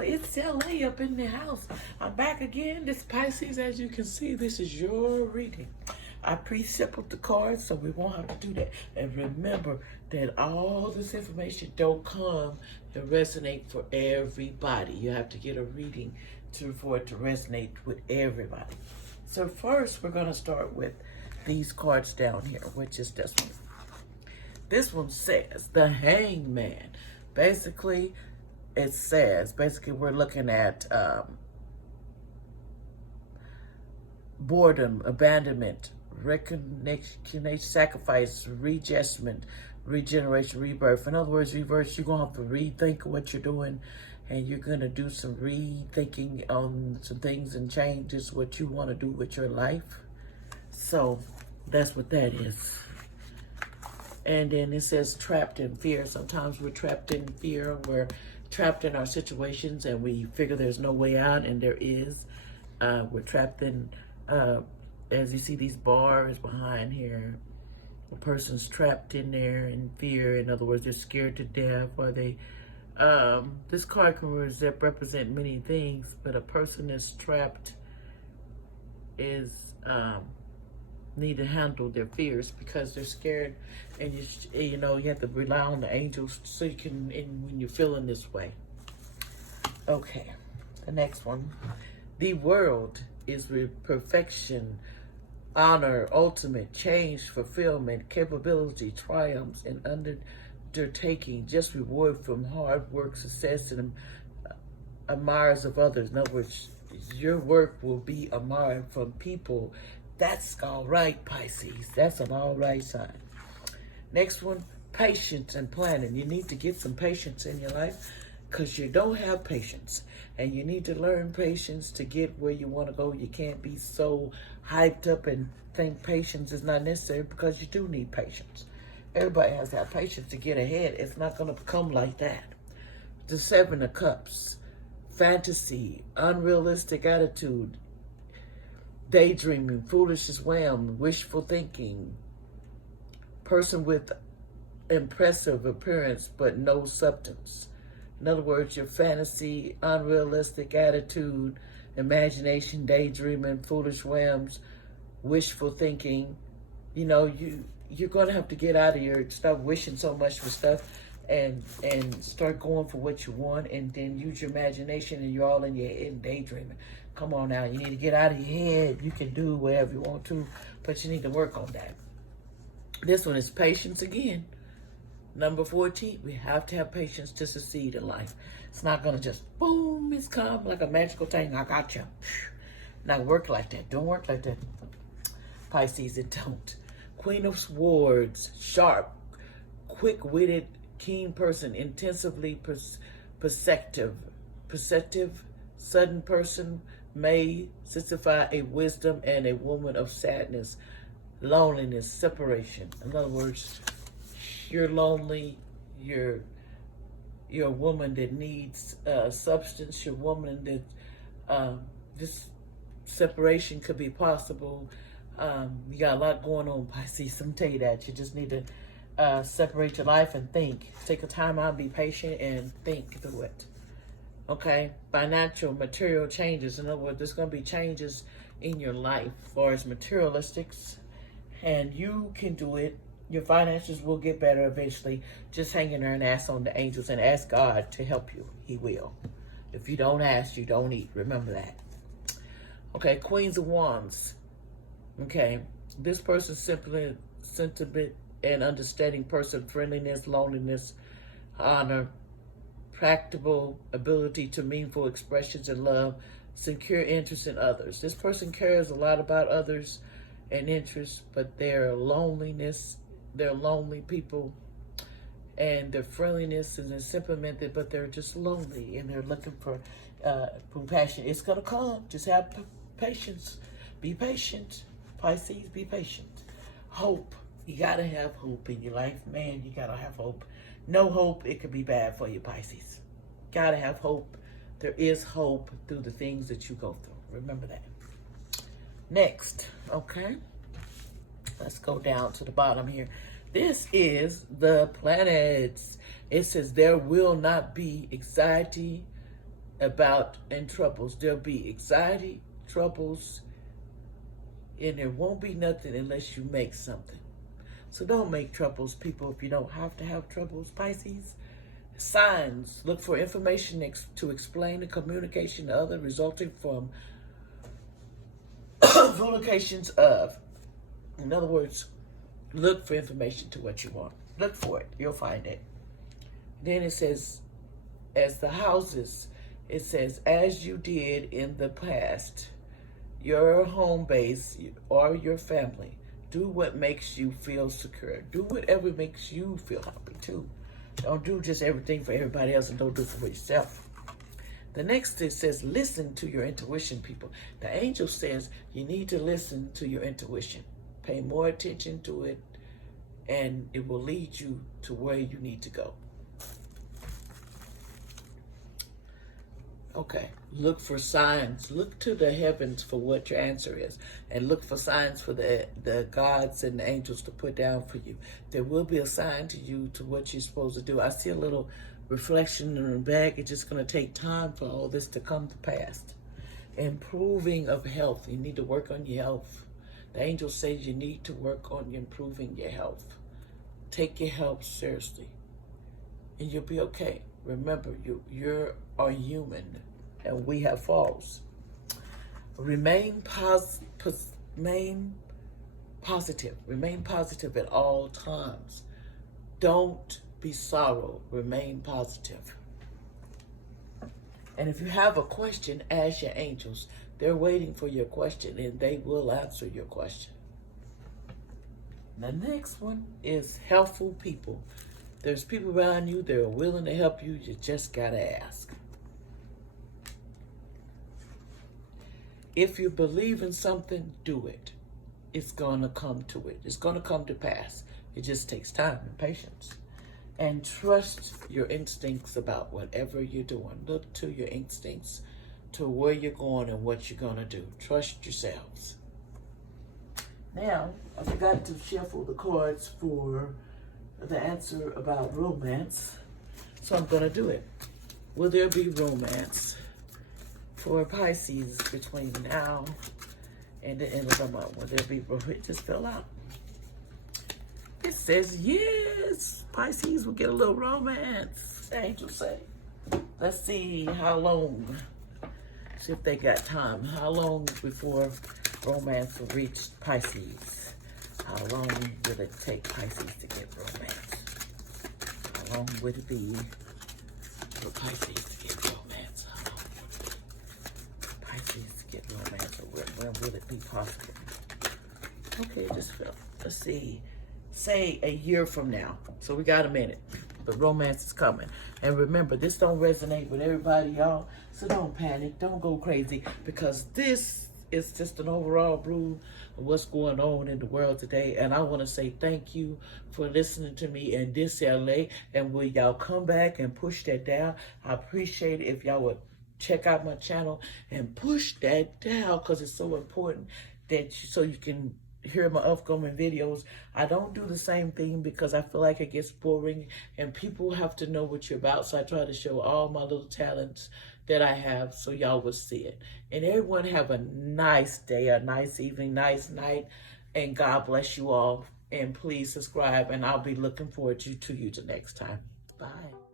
y'all, it's LA up in the house. I'm back again. This Pisces, as you can see, this is your reading. I pre-shuffled the cards, so we won't have to do that. And remember that all this information don't come to resonate for everybody. You have to get a reading for it to resonate with everybody. So first, we're going to start with these cards down here, which is this one. This one says the Hangman. Basically, it says, we're looking at boredom, abandonment, recognition, sacrifice, readjustment, regeneration, rebirth. In other words, reverse, you're going to have to rethink what you're doing, and you're going to do some rethinking on some things and changes what you want to do with your life. So that's what that is. And then it says trapped in fear. Sometimes we're trapped in fear. We're trapped in our situations and we figure there's no way out, and there is. We're trapped in, as you see these bars behind here, a person's trapped in there in fear. In other words, they're scared to death, or they, this card can represent many things, but a person that's trapped is, need to handle their fears because they're scared, and you know you have to rely on the angels so you can when you're feeling this way. Okay, the next one. The world is perfection, honor, ultimate change, fulfillment, capability, triumphs, and undertaking, just reward from hard work, success, and admirers of others. In other words, your work will be admired from people. That's all right, Pisces. That's an all right sign. Next one, patience and planning. You need to get some patience in your life because you don't have patience. And you need to learn patience to get where you want to go. You can't be so hyped up and think patience is not necessary, because you do need patience. Everybody has to have patience to get ahead. It's not going to come like that. The Seven of Cups, fantasy, unrealistic attitude, daydreaming, foolish whim, wishful thinking, person with impressive appearance but no substance. In other words, your fantasy, unrealistic attitude, imagination, daydreaming, foolish whims, wishful thinking. You know, you're going to have to get out of your, stop wishing so much for stuff and start going for what you want, and then use your imagination, and you're all in your head and daydreaming. Come on now, you need to get out of your head. You can do whatever you want to, but you need to work on that. This one is patience again. Number 14, we have to have patience to succeed in life. It's not going to just, boom, it's come like a magical thing. I got you. Not work like that. Don't work like that. Pisces, it don't. Queen of Swords, sharp, quick-witted, keen person, intensively perceptive, sudden person, may signify a wisdom and a woman of sadness, loneliness, separation. In other words, you're lonely, you're a woman that needs substance, you're a woman that this separation could be possible. You got a lot going on, Pisces. I'm tell you that. You just need to separate your life and think. Take a time out, be patient, and think through it. Okay, financial, material changes. In other words, there's going to be changes in your life as far as materialistics, and you can do it. Your finances will get better eventually. Just hang in there and ask on the angels and ask God to help you. He will. If you don't ask, you don't eat. Remember that. Okay, Queens of Wands. Okay, this person simply sentiment and understanding person, friendliness, loneliness, honor, practical ability to meaningful expressions and love, secure interest in others. This person cares a lot about others and interests, but their loneliness, they're lonely people, and their friendliness is implemented, but they're just lonely and they're looking for compassion. It's going to come. Just have patience. Be patient. Pisces, be patient. Hope. You got to have hope in your life. Man, you got to have hope. No hope, it could be bad for you, Pisces. Got to have hope. There is hope through the things that you go through. Remember that. Next, okay? Let's go down to the bottom here. This is the planets. It says there will not be anxiety, about and troubles. There'll be anxiety, troubles, and there won't be nothing unless you make something. So don't make troubles, people, if you don't have to have troubles, Pisces. Signs. Look for information to explain the communication to others resulting from vocations of. In other words, look for information to what you want. Look for it. You'll find it. Then it says, as the houses, it says, as you did in the past, your home base or your family, do what makes you feel secure. Do whatever makes you feel happy too. Don't do just everything for everybody else and don't do it for yourself. The next, it says, listen to your intuition, people. The angel says you need to listen to your intuition. Pay more attention to it, and it will lead you to where you need to go. Okay, look for signs. Look to the heavens for what your answer is, and look for signs for the gods and the angels to put down for you. There will be a sign to you to what you're supposed to do. I see a little reflection in the bag. It's just going to take time for all this to come to pass. Improving of health. You need to work on your health. The angel says you need to work on improving your health. Take your health seriously, and you'll be okay. Remember, you are human, and we have faults. Remain positive. Remain positive at all times. Don't be sorrow. Remain positive. And if you have a question, ask your angels. They're waiting for your question, and they will answer your question. The next one is helpful people. There's people around you that are willing to help you. You just got to ask. If you believe in something, do it. It's going to come to it. It's going to come to pass. It just takes time and patience. And trust your instincts about whatever you're doing. Look to your instincts, to where you're going and what you're going to do. Trust yourselves. Now, I forgot to shuffle the cards for the answer about romance, so I'm going to do it. Will there be romance for Pisces between now and the end of the month? Will there be romance? It just fell out. It says, yes, Pisces will get a little romance, the angels say. Let's see how long, see if they got time. How long before romance will reach Pisces? How long will it take Pisces to get romance? How long would it be for Pisces to get romance? How long would it be for Pisces to get romance? Or when will it be possible? Okay, just feel. Let's see. Say a year from now. So we got a minute. The romance is coming. And remember, this don't resonate with everybody, y'all. So don't panic. Don't go crazy. Because this is just an overall brew of what's going on in the world today. And I want to say thank you for listening to me in this LA. And will y'all come back and push that down? I appreciate it if y'all would check out my channel and push that down, because it's so important that so you can hear my upcoming videos. I don't do the same thing because I feel like it gets boring and people have to know what you're about. So I try to show all my little talents that I have so y'all will see it. And everyone have a nice day, a nice evening, nice night, and God bless you all. And please subscribe, and I'll be looking forward to you the next time. Bye.